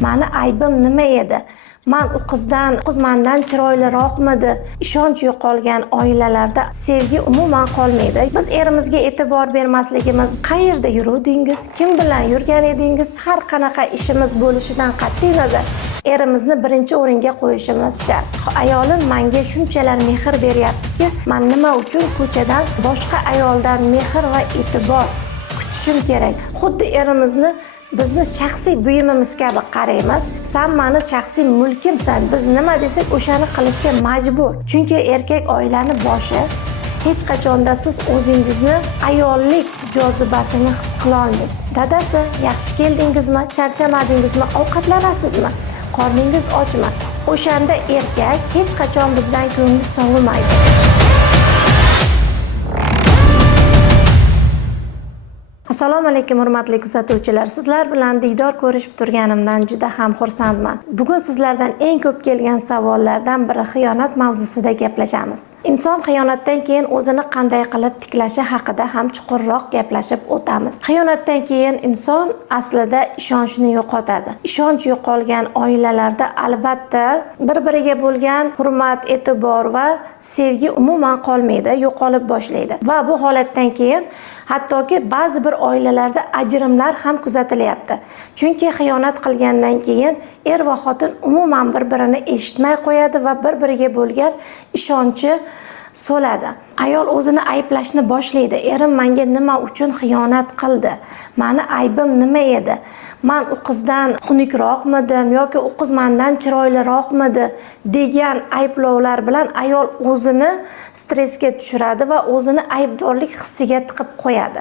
Mani aybim nima edi? Men u qiz mendan chiroyliroqmidi? Ishonch yo'qolgan oilalarda sevgi umuman qolmaydi. Biz erimizga e'tibor bermasligimiz, qayerda yuruvdingiz, kim bilan yurgan edingiz, har qanaqa ishimiz bo'lishidan qat'iy nazar erimizni birinchi o'ringa qo'yishimiz shart. Ayolim menga shunchalar mehr beryaptiki, men nima uchun ko'chadan boshqa ayoldan mehr va e'tibor kutishim kerak? Xuddi erimizni bizni shaxsiy buyumimiz kabi qaraymiz. Sen meni shaxsiy mulkimsan. Biz nima desak o'shani qilishga majbur. Chunki erkak oilani boshi. Hech qachonda siz o'zingizni ayollik jozibasini his qila olmaysiz. Dadasi, yaxshi keldingizmi? Charchamadingizmi? Ovqatlanasizmi? Qorningiz ochmi? O'shanda erkak hech qachon bizdan ko'ngli sovimaydi. Assalomu alaykum hurmatli kuzatuvchilar. Sizlar bilan diydor ko'rishib turganimdan juda ham xursandman. Bugun sizlardan eng ko'p kelgan savollardan biri xiyonat mavzusida gaplashamiz. Inson xiyonatdan keyin o'zini qanday qilib tiklashi haqida ham chuqurroq gaplashib o'tamiz. Xiyonatdan keyin inson aslida ishonchni yo'qotadi. Ishonch yo'qolgan oilalarda albatta bir-biriga bo'lgan hurmat, e'tibor va sevgi umuman qolmaydi, yo'qolib boshlaydi. Va bu holatdan keyin hattoki ba'zi bir oilalarda ajrimlar ham kuzatilyapti. Chunki xiyonat qilgandan keyin er va xotin umuman bir-birini eshitmay qo'yadi va bir-biriga bo'lgan ishonchi so'ladi. Ayol o'zini ayblashni boshlaydi. Erim menga nima uchun xiyonat qildi? Meni aybim nima edi? Men u qizdan xunukroqmidim yoki u qiz mendan chiroyliroqmidi degan ayblovlar bilan ayol o'zini stressga tushiradi va o'zini aybdorlik hissiga tiqib qo'yadi.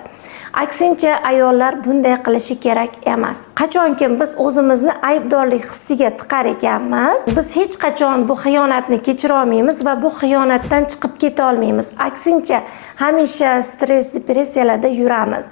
Aksincha ayollar bunday qilishi kerak emas. Qachonki biz o'zimizni aybdorlik hissiga tiqar ekanmiz, biz hech qachon bu xiyonatni kechira olmaymiz va bu xiyonatdan chiqib keta olmaymiz. Aksincha hamisha stress, depressiyalarda yuramiz.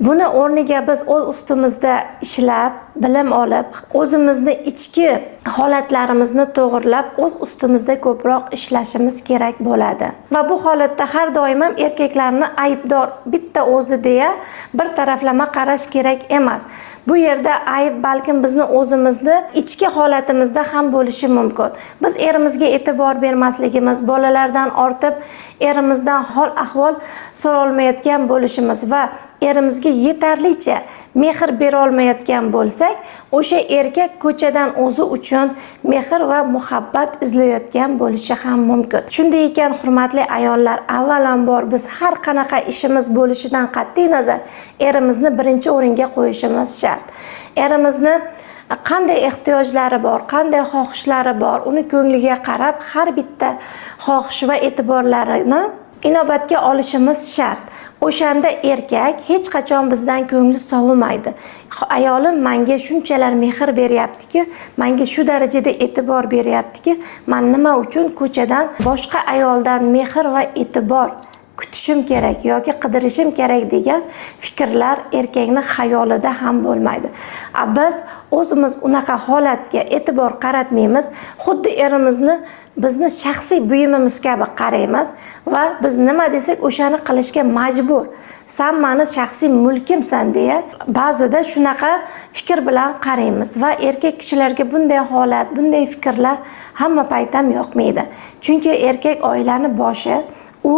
Buni o'rniga biz o'z ustimizda ishlab, bilim olib, o'zimizni ichki holatlarimizni to'g'rilab, o'z ustimizda ko'proq ishlashimiz kerak bo'ladi. Va bu holatda har doim ham erkaklarni aybdor bitta o'zi deya bir taraflama qarash kerak emas. Bu yerda ayb balkim bizni o'zimizni ichki holatimizda ham bo'lishi mumkin. Biz erimizga e'tibor bermasligimiz, bolalardan ortib erimizdan hol ahvol so'rolmayotgan bo'lishimiz va erimizga yetarlicha mehr bera olmayotgan bo'lsak, o'sha erkak ko'chadan o'zi uchun mehr va muhabbat izlayotgan bo'lishi ham mumkin. Shunday ekan, hurmatli ayollar, avvalambor biz har qanaqa ishimiz bo'lishidan qat'iy nazar erimizni birinchi o'ringa qo'yishimiz shart. Erimizni qanday ehtiyojlari bor, qanday xohishlari bor, uni ko'ngliga qarab har bitta xohish va e'tiborlarini inobatga olishimiz shart. O'shanda erkak hech qachon bizdan ko'ngli sovimaydi. Ayolim menga shunchalar mehr beryaptiki, menga shu darajada e'tibor beryaptiki, men nima uchun ko'chadan boshqa ayoldan mehr va e'tibor kutishim kerak yoki qidirishim kerak degan fikrlar erkakning xayolida ham bo'lmaydi. Biz o'zimiz unaqa holatga e'tibor qaratmaymiz, xuddi erimizni bizni shaxsiy buyumimiz kabi qaraymiz va biz nima desak o'shani qilishga majbur. Sen meni shaxsiy mulkimsan deya ba'zida shunaqa fikr bilan qaraymiz va erkak kishilarga bunday holat, bunday fikrlar hamma payt ham yoqmaydi. Chunki erkak oilani boshi, u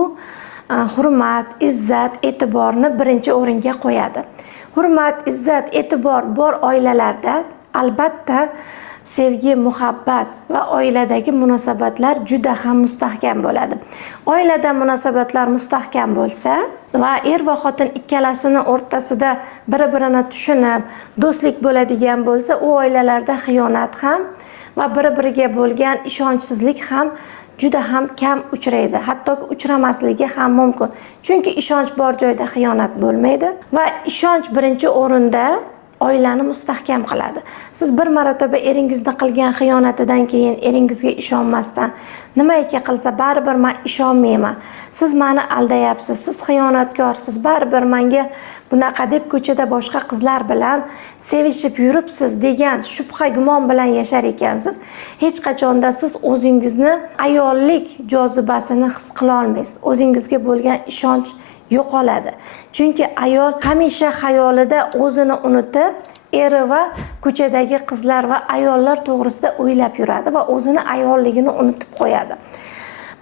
hurmat, izzat, e'tiborni birinchi o'ringa qo'yadi. Hurmat, izzat, e'tibor bor oilalarda albatta sevgi, muhabbat va oiladagi munosabatlar juda ham mustahkam bo'ladi. Oilada munosabatlar mustahkam bo'lsa va er va xotin ikkalasini o'rtasida bir-birini tushunib, do'stlik bo'ladigan bo'lsa, u oilalarda xiyonat ham va bir-biriga bo'lgan ishonchsizlik ham juda ham kam uchraydi. Hattoki uchramasligi ham mumkin. Chunki ishonch bor joyda xiyonat bo'lmaydi va ishonch birinchi o'rinda oilani mustahkam qiladi. Siz bir marotaba eringizni qilgan xiyonatidan keyin eringizga ishonmasdan nimaiki qilsa baribir men ishonmayman. Siz meni aldayapsiz, siz xiyonatkorsiz, baribir menga bunaqa deb ko'chada boshqa qizlar bilan sevishib yuribsiz degan shubha gumon bilan yashar ekansiz, hech qachonda siz o'zingizni ayollik jozibasini his qila olmaysiz. O'zingizga bo'lgan ishonch yo'qoladi. Chunki ayol hamisha xayolida o'zini unutib, eri va ko'chadagi qizlar va ayollar to'g'risida o'ylab yuradi va o'zini ayolligini unutib qo'yadi.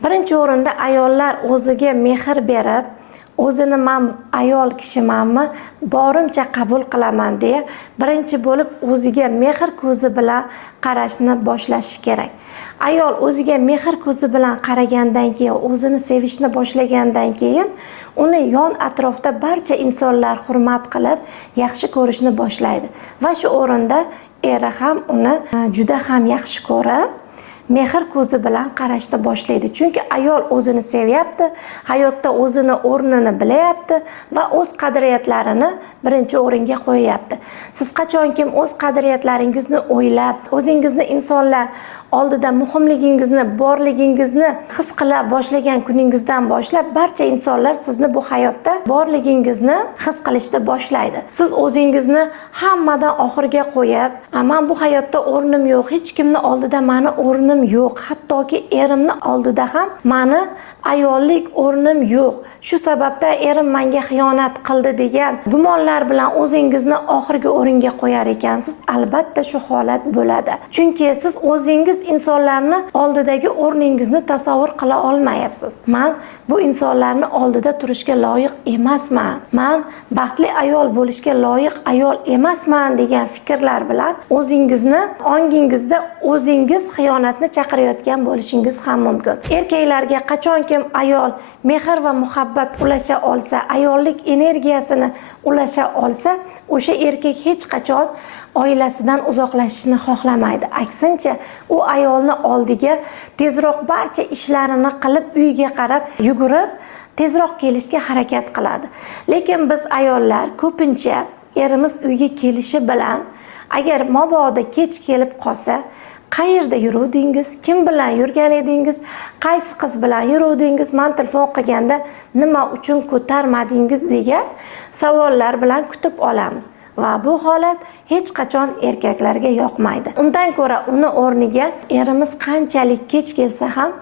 Birinchi o'rinda ayollar o'ziga mehr berib, o'zini men ayol kishimanmi, borimcha qabul qilaman deya birinchi bo'lib o'ziga mehr ko'zi bilan qarashni boshlashi kerak. Ayol o'ziga mehr ko'zi bilan qaragandan keyin, o'zini sevishni boshlagandan keyin uni yon atrofda barcha insonlar hurmat qilib, yaxshi ko'rishni boshlaydi va shu o'rinda eri ham uni juda ham yaxshi ko'rib, mehr ko'zi bilan qarashni boshlaydi. Chunki ayol o'zini sevyapti, hayotda o'zini o'rnini bilayapti va o'z qadriyatlarini birinchi o'ringa qo'yapti. Siz qachonki o'z qadriyatlaringizni o'ylab, o'zingizni insonlar oldida muhimligingizni, borligingizni his qila boshlagan kuningizdan boshlab barcha insonlar sizni bu hayotda borligingizni his qilishni boshlaydi. Siz o'zingizni hammadan oxirga qo'yib, men bu hayotda o'rnim yo'q, hech kimni oldida meni o'rnim yo'q, hattoki erimni oldida ham meni ayollik o'rnim yo'q. Shu sababdan erim menga xiyonat qildi degan gumonlar bilan o'zingizni oxirgi o'ringa qo'yar ekansiz, albatta shu holat bo'ladi. Chunki siz o'zingiz insonlarni oldidagi o'rningizni tasavvur qila olmayapsiz. Men bu insonlarni oldida turishga loyiq emasman. Men baxtli ayol bo'lishga loyiq ayol emasman degan fikrlar bilan o'zingizni ongingizda o'zingiz xiyonatni chaqirayotgan bo'lishingiz ham mumkin. Erkaklarga qachonki ayol mehr va muhabbat ulasha olsa, ayollik energiyasini ulasha olsa, o'sha erkak hech qachon oilasidan uzoqlashishni xohlamaydi. Aksincha, u ayolni oldiga tezroq barcha ishlarini qilib, uyiga qarab yugurib, tezroq kelishga harakat qiladi. Lekin biz ayollar ko'pincha erimiz uyga kelishi bilan agar mabodo kech kelib qolsa, qayerda yuruvdingiz, kim bilan yurgan edingiz, qaysi qiz bilan yuruvdingiz, men telefon qilganda nima uchun ko'tarmadingiz degan savollar bilan kutib olamiz. Va bu holat hech qachon erkaklarga yoqmaydi. Undan ko'ra uni o'rniga erimiz qanchalik kech kelsa ham,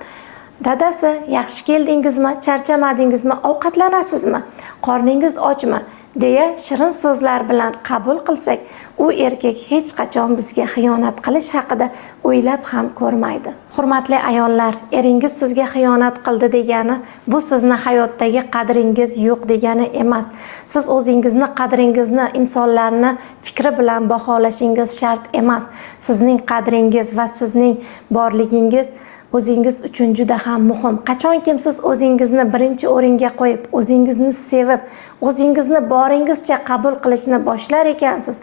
dadasi, yaxshi keldingizmi, charchamadingizmi, ovqatlanasizmi, qorningiz ochmi deya shirin so'zlar bilan qabul qilsak, u erkak hech qachon bizga xiyonat qilish haqida o'ylab ham ko'rmaydi. Hurmatli ayollar, eringiz sizga xiyonat qildi degani bu sizni hayotdagi qadringiz yo'q degani emas. Siz o'zingizni qadringizni insonlarni fikri bilan baholashingiz shart emas. Sizning qadringiz va sizning borligingiz o'zingiz uchun juda ham muhim. Qachonki siz o'zingizni birinchi o'ringa qo'yib, o'zingizni sevib, o'zingizni boringizcha qabul qilishni boshlar ekansiz,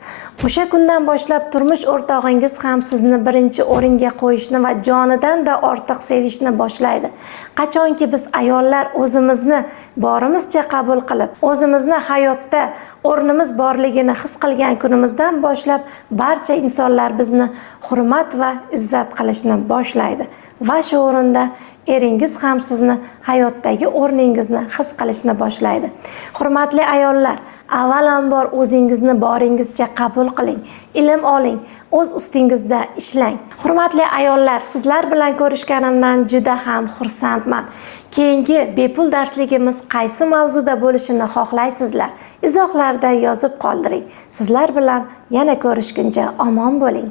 o'sha kundan boshlab turmush o'rtog'ingiz ham sizni birinchi o'ringa qo'yishni va jonidan-da ortiq sevishni boshlaydi. Qachonki biz ayollar o'zimizni borimizcha qabul qilib, o'zimizni hayotda o'rnimiz borligini his qilgan kunimizdan boshlab barcha insonlar bizni hurmat va izzat qilishni boshlaydi. Va shu o'rinda eringiz ham sizni hayotdagi o'rningizni his qilishni boshlaydi. Hurmatli ayollar, avvalambor o'zingizni boringizcha qabul qiling, ilm oling, o'z ustingizda ishlang. Hurmatli ayollar, sizlar bilan ko'rishganimdan juda ham xursandman. Keyingi bepul darsligimiz qaysi mavzuda bo'lishini xohlaysizlar? Izohlarda yozib qoldiring. Sizlar bilan yana ko'rishguncha omon bo'ling.